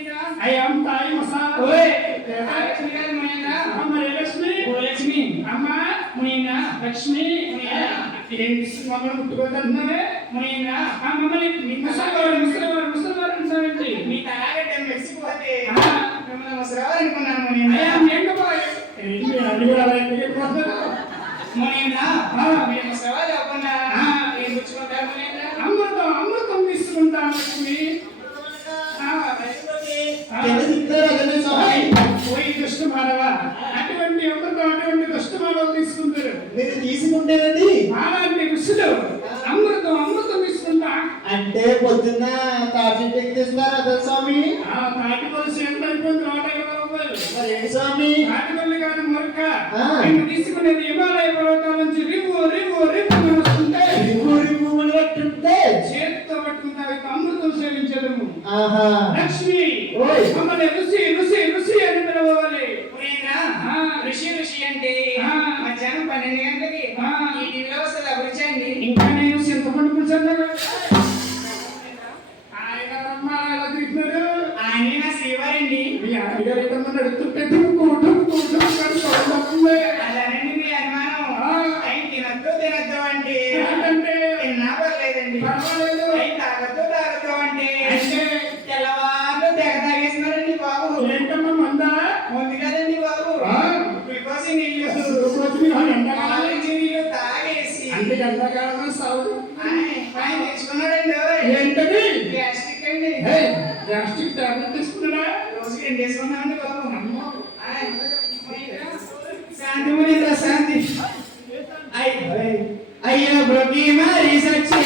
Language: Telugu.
I am Thai Masa. Oye. Lakshmi Muina. Amma Lakshmi. Lakshmi. Amma Muina. Lakshmi Muina. Ini semua orang butuh bantuan mana? Muina. Amma Malik. Masa. మీరు తీసుకుంటేనండి అలాంటి ఋషులు అమృతం అమృతం తీసుకుంటా అంటే పొద్దున్న తాటి ఎక్కిస్తారు అదే స్వామి? ఆ తాటి కొలిసి ఎంత అయిపోయింది నూట ఇరవై రూపాయలు మరి ఏంటి స్వామి? తాటి కొల్లి కాదు మొరక. ఆ. నేను తీసుకునేది హిమాలయ పర్వతాల నుంచి రివ్వు రివ్వు రివ్వు వస్తుంటే ఊరి పువ్వులు పట్టుంటే? చేతితో పట్టుకుంటే అవి అమృతం ఆహా. లక్ష్మి ఓయ్. మమ్మల్ని రుచి రుచి రుచి అని పిలవాలి. ఋషి ఋషి అంటే? ఆ. మధ్యాహ్నం పన్నెండు గంటలకి. ఈ టీవీలో వస్తుంది అభిరుచి అండి ఇంకా నేను చింతపండు కూర్చున్నాను ఆయన రమ్మ ఎలా తింటున్నారు ఆయన శ్రీవారండి మీ ఆవిడ నడుతుంటే డుక్కు డుక్కు ఏంటది గ్యాస్ట్రిక్ అండి గ్యాస్ట్రిక్ టాబ్లెట్ తీసుకున్నాడా రోజుకి రెండు వేసుకున్నామండి బాబు అమ్మో. ఆయన, శాంతి మునీంద్ర శాంతి అయ్యో బ్రోకి మరి సచ్చి